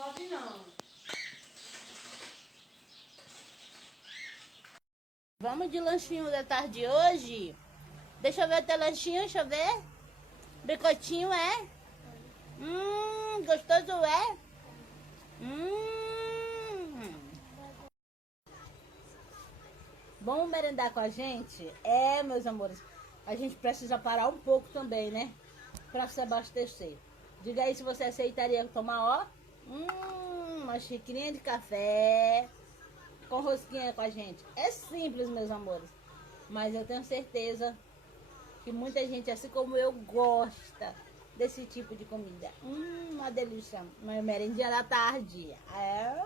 Pode não. Vamos de lanchinho da tarde hoje? Deixa eu ver o teu lanchinho, deixa eu ver. Bicotinho, é? Gostoso, é? Vamos merendar com a gente? É, meus amores. A gente precisa parar um pouco também, né? Pra se abastecer. Diga aí se você aceitaria tomar, ó. Uma xicrinha de café com rosquinha com a gente. É simples, meus amores. Mas eu tenho certeza que muita gente, assim como eu, gosta desse tipo de comida. Uma delícia. Uma merendinha da tarde. É.